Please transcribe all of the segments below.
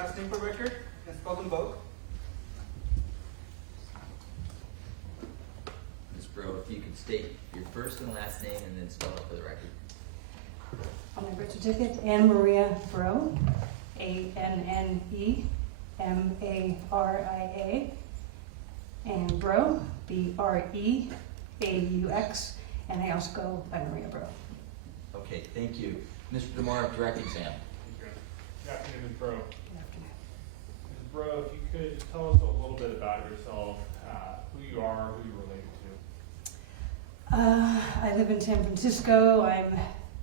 last name for record and spell them both. Ms. Breaux, if you could state your first and last name and then spell it for the record. On my birth certificate, Anne Maria Breaux, Anneemaria, and Breaux, Breaux, and I also go by Maria Breaux. Okay, thank you. Mr. DeMar, direct exam. Thank you. Good afternoon, Ms. Breaux. Good afternoon. Ms. Breaux, if you could just tell us a little bit about yourself, who you are, who you're related to. I live in San Francisco. I'm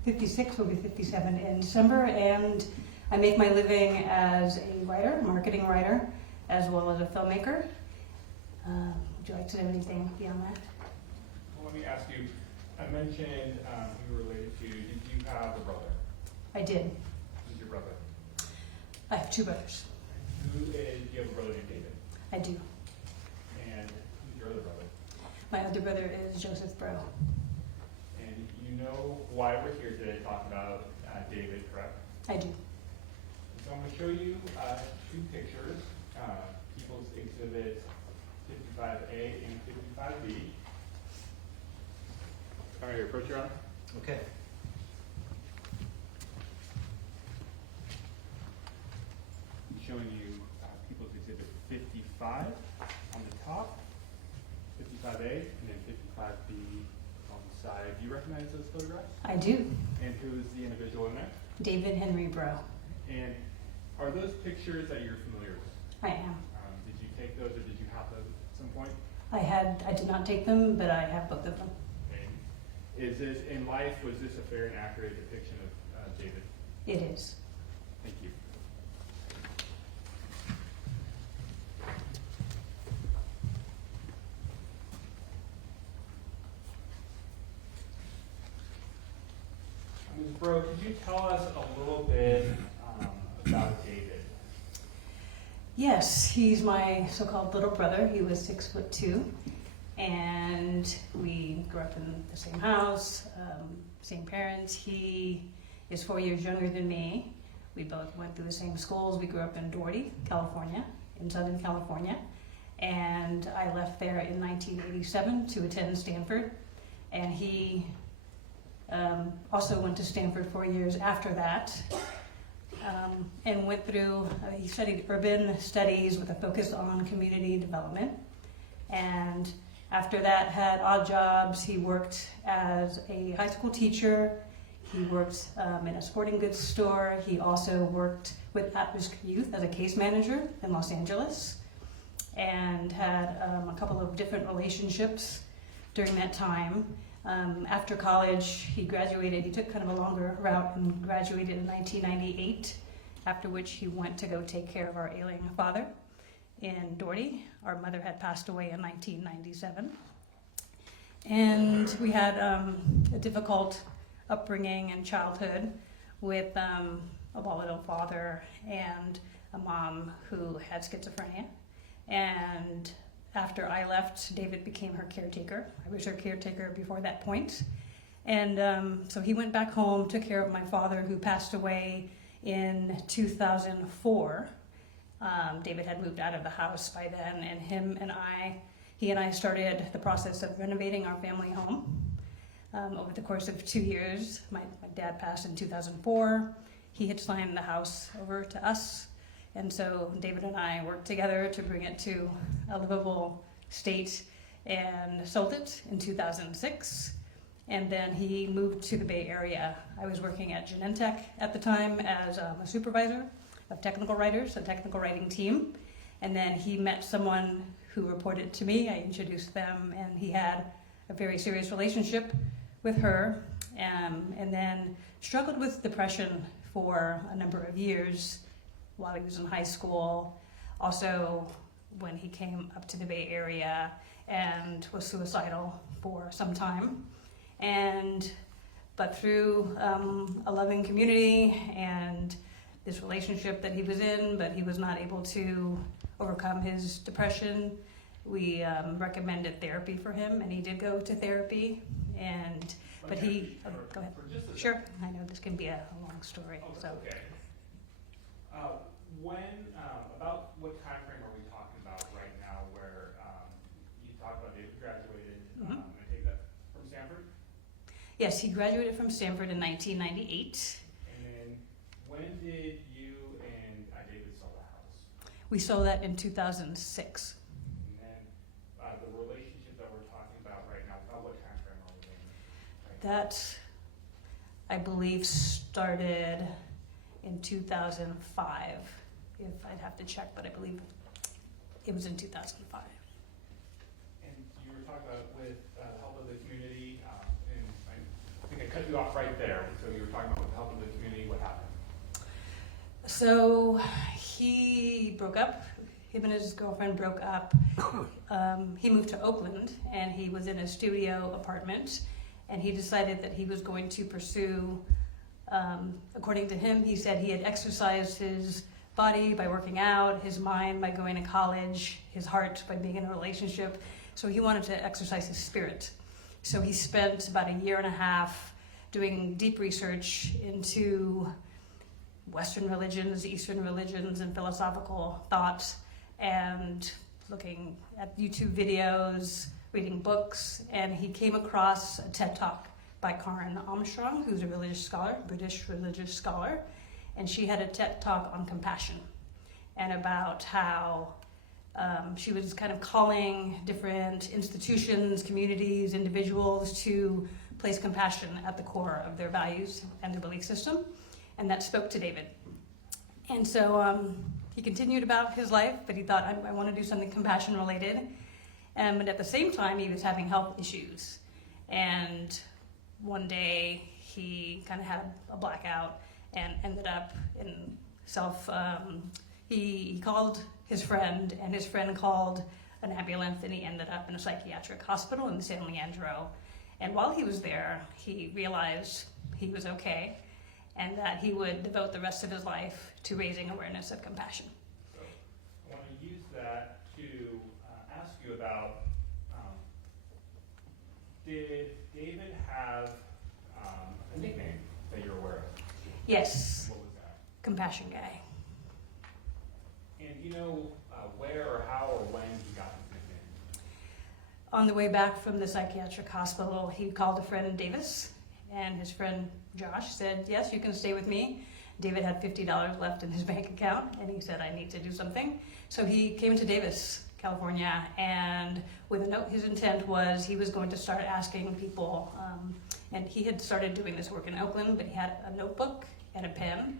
56, will be 57 in December, and I make my living as a writer, marketing writer, as well as a filmmaker. Would you like to know anything beyond that? Well, let me ask you, I mentioned who you're related to. Did you have a brother? I did. Who's your brother? I have two brothers. Do you have a brother named David? I do. And who's your other brother? My other brother is Joseph Breaux. And you know why we're here today talking about David, correct? I do. So I'm going to show you two pictures, People's Exhibit 55A and 55B. All right, approach your honor. Okay. I'm showing you People's Exhibit 55 on the top, 55A, and then 55B on the side. Do you recognize those photographs? I do. And who's the individual in there? David Henry Breaux. And are those pictures that you're familiar with? I am. Did you take those or did you have those at some point? I did not take them, but I have both of them. And is this, in life, was this a fair and accurate depiction of David? It is. Thank you. Ms. Breaux, could you tell us a little bit about David? Yes, he's my so-called little brother. He was 6'2", and we grew up in the same house, same parents. He is 4 years younger than me. We both went through the same schools. We grew up in Doherty, California, in Southern California, and I left there in 1987 to attend Stanford, and he also went to Stanford 4 years after that. And went through, he studied urban studies with a focus on community development. And after that had odd jobs. He worked as a high school teacher. He worked in a sporting goods store. He also worked with at-risk youth as a case manager in Los Angeles, and had a couple of different relationships during that time. After college, he graduated. He took kind of a longer route and graduated in 1998, after which he went to go take care of our ailing father in Doherty. Our mother had passed away in 1997. And we had a difficult upbringing and childhood with a volatile father and a mom who had schizophrenia. And after I left, David became her caretaker. I was her caretaker before that point. And so he went back home, took care of my father, who passed away in 2004. David had moved out of the house by then, and he and I started the process of renovating our family home. Over the course of 2 years, my dad passed in 2004. He had signed the house over to us. And so David and I worked together to bring it to a livable state and sold it in 2006. And then he moved to the Bay Area. I was working at Genentech at the time as a supervisor of technical writers, a technical writing team. And then he met someone who reported to me. I introduced them, and he had a very serious relationship with her, and then struggled with depression for a number of years while he was in high school, also when he came up to the Bay Area, and was suicidal for some time. But through a loving community and this relationship that he was in, but he was not able to overcome his depression, we recommended therapy for him, and he did go to therapy. But he, go ahead. Sure, I know this can be a long story. Oh, so. okay. When Yes, he graduated from Stanford in 1998. And then when did you and David sell the house? We sold that in 2006. And then the relationship that we're talking about right now, what time frame are we in? Right That, I believe, started in 2005. If I'd have to check, but I believe it was in 2005. And you were talking about with the help of the community, and I think I cut you off right there. So you were talking about with the help of the community, what happened? So he broke up. Him and his girlfriend broke up. He moved to Oakland, and he was in a studio apartment, and he decided that he was going to pursue, according to him, he said he had exercised his body by working out, his mind by going to college, his heart by being in a relationship. So he wanted to exercise his spirit. So he spent about a year and a half doing deep research into Western religions, Eastern religions, and philosophical thought, and looking at YouTube videos, reading books, and he came across a TED Talk by Karen Armstrong, who's a religious scholar, British religious scholar, and she had a TED Talk on compassion and about how she was kind of calling different institutions, communities, individuals to place compassion at the core of their values and their belief system, and that spoke to David. And so he continued about his life, but he thought, I want to do something compassion related. But at the same time, he was having health issues. And one day, he kind of had a blackout and ended up in he called his friend, and his friend called an ambulance, and he ended up in a psychiatric hospital in San Leandro. And while he was there, he realized he was okay, and that he would devote the rest of his life to raising awareness of compassion. So I want to use that to ask you about, did David have a nickname that you're aware of? Yes, What was that? Compassion Guy. And do you know where or how or when he got his nickname? On the way back from the psychiatric hospital, he called a friend, Davis, and his friend Josh said, yes, you can stay with me. David had $50 left in his bank account, and he said, I need to do something. So he came to Davis, California, and with a note, his intent was he was going to start asking people, and he had started doing this work in Oakland, but he had a notebook and a pen,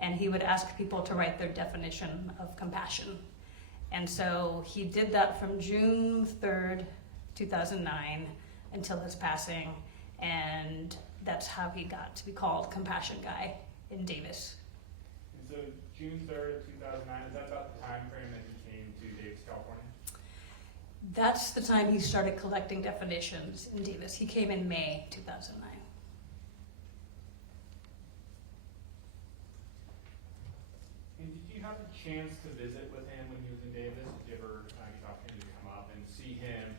and he would ask people to write their definition of compassion. And so he did that from June 3rd, 2009 until his passing, and that's how he got to be called Compassion Guy in Davis. And so June 3rd of 2009, is that about the time frame that he came to Davis, California? That's the time he started collecting definitions in Davis. He came in May 2009. And did you have the chance to visit with him when he was in Davis? Did you ever get the opportunity to come up and see him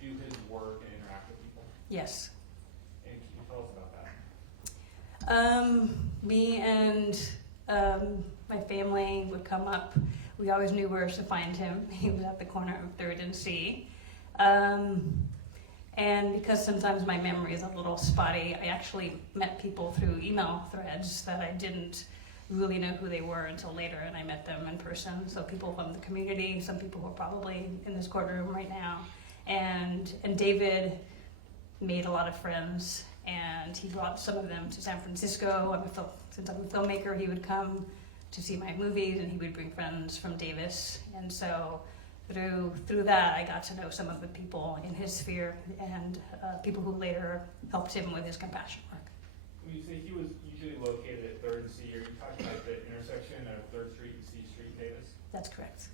do his work and interact with people? Yes. And can you tell us about that? Me and my family would come up. We always knew where to find him. He was at the corner of 3rd and C. And because sometimes my memory is a little spotty, I actually met people through email threads that I didn't really know who they were until later, and I met them in person. So people from the community, some people who are probably in this courtroom right now. And David made a lot of friends, and he brought some of them to San Francisco. Since I'm a filmmaker, he would come to see my movies, and he would bring friends from Davis. And so through that, I got to know some of the people in his sphere, and people who later helped him with his compassion work. When you say he was usually located at 3rd and C, are you talking about the intersection of 3rd Street and C Street in Davis? That's correct.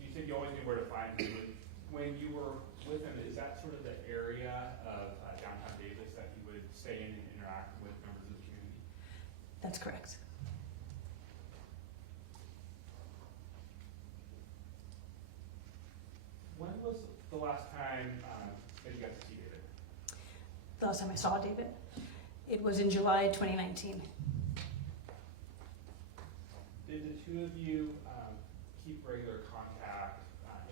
You said you always knew where to find him. When you were with him, is that sort of the area of downtown Davis that he would stay in and interact with members of the community? That's correct. When was the last time that you got to see David? The last time I saw David, it was in July 2019. Did the two of you keep regular contact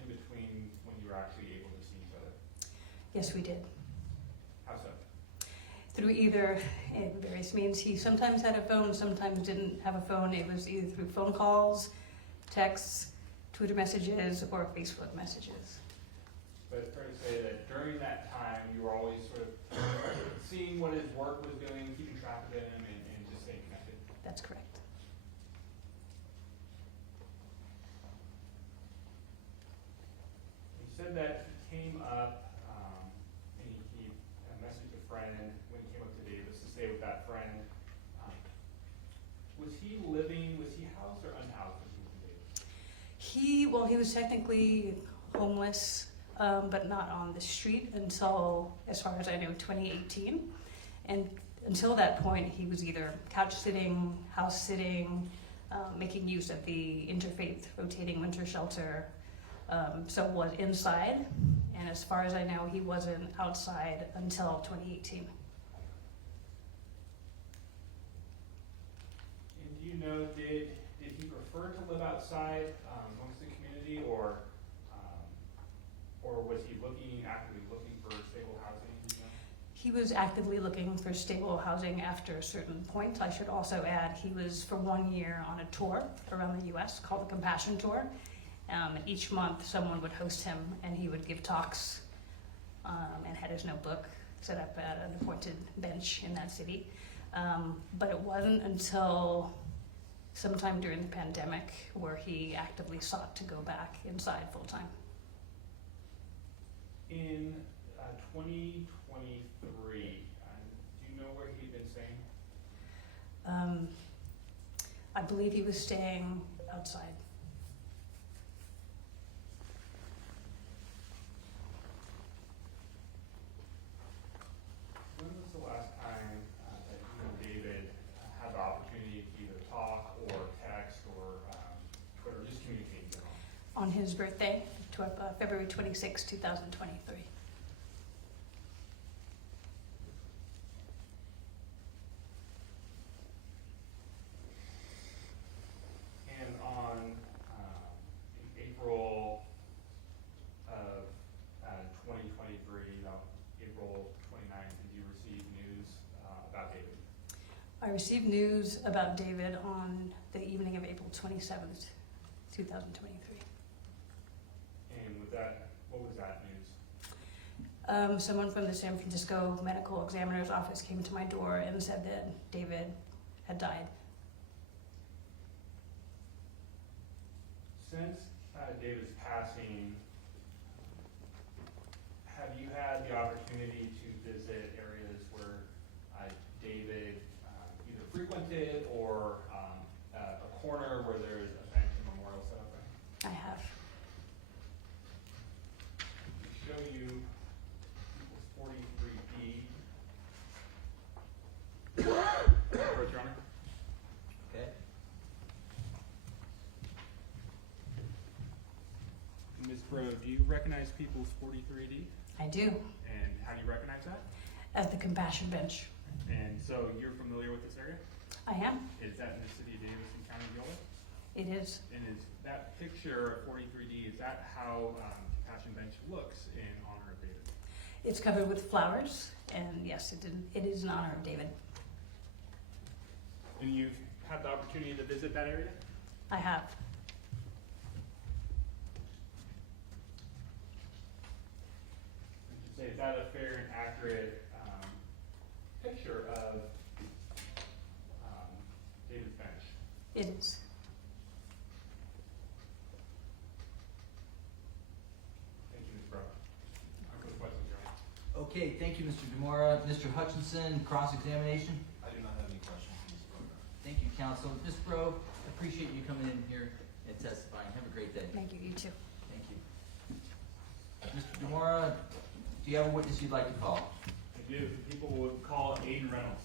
in between when you were actually able to see each other? Yes, we did. How so? Through either, in various means, he sometimes had a phone, sometimes didn't have a phone. It was either through phone calls, texts, Twitter messages, or Facebook messages. But it's fair to say that during that time, you were always sort of seeing what his work was doing, keeping track of him, and just staying connected. That's correct. You said that he came up, and he messaged a friend when he came up to Davis to stay with that friend. Was he housed or unhoused when he was in Davis? Well, he was technically homeless, but not on the street until, as far as I know, 2018. And until that point, he was either couch sitting, house sitting, making use of the interfaith rotating winter shelter. So was inside, and as far as I know, he wasn't outside until 2018. And do you know, did he prefer to live outside amongst the community, or was he actively looking for stable housing? You know? He was actively looking for stable housing after a certain point. I should also add, he was for 1 year on a tour around the U.S. called the Compassion Tour. Each month, someone would host him, and he would give talks, and had his notebook set up at an appointed bench in that city. But it wasn't until sometime during the pandemic where he actively sought to go back inside full time. In 2023, do you know where he'd been staying? I believe he was staying outside. When was the last time that you and David had the opportunity to either talk or text or Twitter, just communicate in general? On his birthday, February 26, 2023. And on April of 2023, April 29th, did you receive news about David? I received news about David on the evening of April 27th, 2023. And what was that news? Someone from the San Francisco Medical Examiner's Office came to my door and said that David had died. Since David's passing, have you had the opportunity to visit areas where David either frequented or a corner where there's a bench and memorial set up there? I have. To show you equals 43D. Approach, Your Honor. Okay. Ms. Breaux, do you recognize People's 43D? I do. And how do you recognize that? At the Compassion Bench. And so you're familiar with this area? I am. Is that in the city of Davis and County of Gillette? It is. And is that picture of 43D, is that how Compassion Bench looks in honor of David? It's covered with flowers, and yes, it is in honor of David. And you've had the opportunity to visit that area? I have. Would you say, is that a fair and accurate picture of David's bench? It is. Thank you, Ms. Breaux. No further questions, Your Honor. Okay, thank you, Mr. Demora. Mr. Hutchinson, cross-examination. I do not have any questions for this program. Thank you, counsel. Ms. Breaux, appreciate you coming in here and testifying. Have a great day. Thank you, you too. Thank you. Mr. Demora, do you have a witness you'd like to call? I do. People would call Aiden Reynolds.